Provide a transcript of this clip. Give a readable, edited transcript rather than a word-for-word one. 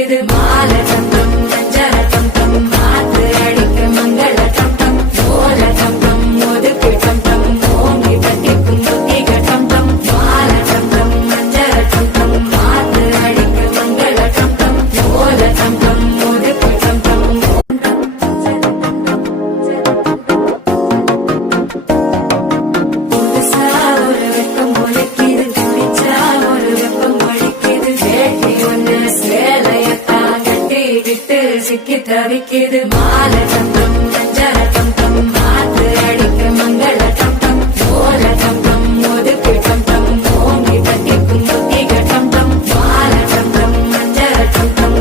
தவிக்குது மால தந்தம் மஞ்சள தந்தம் மாத்து அடிக்க மங்கள தந்தம் ஓல தந்தம் ஒதுக்கு தந்தம் ஓங்கி தட்டிக்கும் முத்திக தந்தம் மால தந்தம் மஞ்சள தந்தம் மாத்து அடிக்க மங்கள தந்தம் ஓல தந்தம் ஒதுக்கு தந்தம் புதுசா ஒரு வெப்பம் ஒழிக்குது குடிச்சா ஒரு வெப்பம் ஒழிக்குது வேட்டி ஒண்ணு சேலையத்தான் கட்டிக்கிட்டு சிக்கி தவிக்குது மால தந்தம்